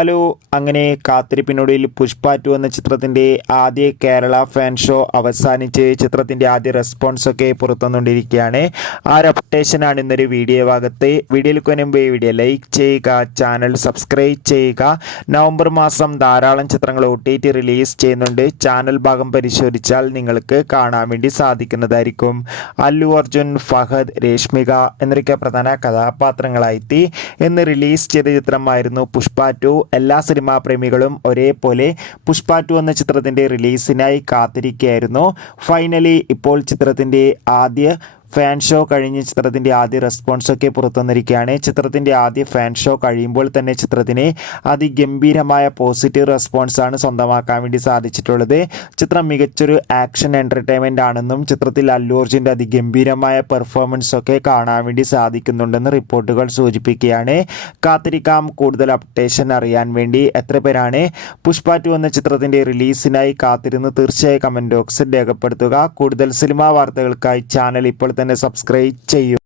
Hello, അങ്ങനെ കാത്തിരിപ്പിനൊടുവിൽ പുഷ്പ 2 എന്ന ചിത്രത്തിൻ്റെ ആദ്യ കേരള ഫാൻ ഷോ അവസാനിച്ച് ചിത്രത്തിൻ്റെ ആദ്യ റെസ്പോൺസൊക്കെ പുറത്തുവന്നുകൊണ്ടിരിക്കുകയാണ്. ആ ഒരു അപ്ഡേഷനാണ് ഇന്നൊരു വീഡിയോ ഭാഗത്ത്. വീഡിയോയിലേക്ക് മുൻപ് വീഡിയോ ലൈക്ക് ചെയ്യുക, ചാനൽ സബ്സ്ക്രൈബ് ചെയ്യുക. നവംബർ മാസം ധാരാളം ചിത്രങ്ങൾ OTT റിലീസ് ചെയ്യുന്നുണ്ട്. ചാനൽ ഭാഗം പരിശോധിച്ചാൽ നിങ്ങൾക്ക് കാണാൻ വേണ്ടി സാധിക്കുന്നതായിരിക്കും. അല്ലു അർജുൻ, ഫഹദ്, രേഷ്മിക എന്നൊക്കെ പ്രധാന കഥാപാത്രങ്ങളായി ഇന്ന് റിലീസ് ചെയ്ത ചിത്രമായിരുന്നു പുഷ്പ 2. എല്ലാ സിനിമാ പ്രേമികളും ഒരേപോലെ പുഷ്പ 2 എന്ന ചിത്രത്തിൻ്റെ റിലീസിനായി കാത്തിരിക്കുകയായിരുന്നു. ഫൈനലി ഇപ്പോൾ ചിത്രത്തിൻ്റെ ആദ്യ ഫാൻ ഷോ കഴിഞ്ഞ് ചിത്രത്തിൻ്റെ ആദ്യ റെസ്പോൺസൊക്കെ പുറത്തുവന്നിരിക്കുകയാണ്. ചിത്രത്തിൻ്റെ ആദ്യ ഫാൻ ഷോ കഴിയുമ്പോൾ തന്നെ ചിത്രത്തിന് അതിഗംഭീരമായ പോസിറ്റീവ് റെസ്പോൺസാണ് സ്വന്തമാക്കാൻ വേണ്ടി സാധിച്ചിട്ടുള്ളത്. ചിത്രം മികച്ചൊരു ആക്ഷൻ എൻ്റർടൈൻമെൻ്റ് ആണെന്നും ചിത്രത്തിൽ അല്ലു അർജുൻ്റെ അതിഗംഭീരമായ പെർഫോമൻസൊക്കെ കാണാൻ വേണ്ടി സാധിക്കുന്നുണ്ടെന്ന് റിപ്പോർട്ടുകൾ സൂചിപ്പിക്കുകയാണ്. കാത്തിരിക്കാം കൂടുതൽ അപ്ഡേഷൻ അറിയാൻ വേണ്ടി. എത്ര പേരാണ് പുഷ്പ 2 എന്ന ചിത്രത്തിൻ്റെ റിലീസിനായി കാത്തിരുന്ന് തീർച്ചയായും കമൻറ്റ് ബോക്സിൽ രേഖപ്പെടുത്തുക. കൂടുതൽ സിനിമാ വാർത്തകൾക്കായി ചാനൽ ഇപ്പോൾ തന്നെ സബ്സ്ക്രൈബ് ചെയ്യൂ.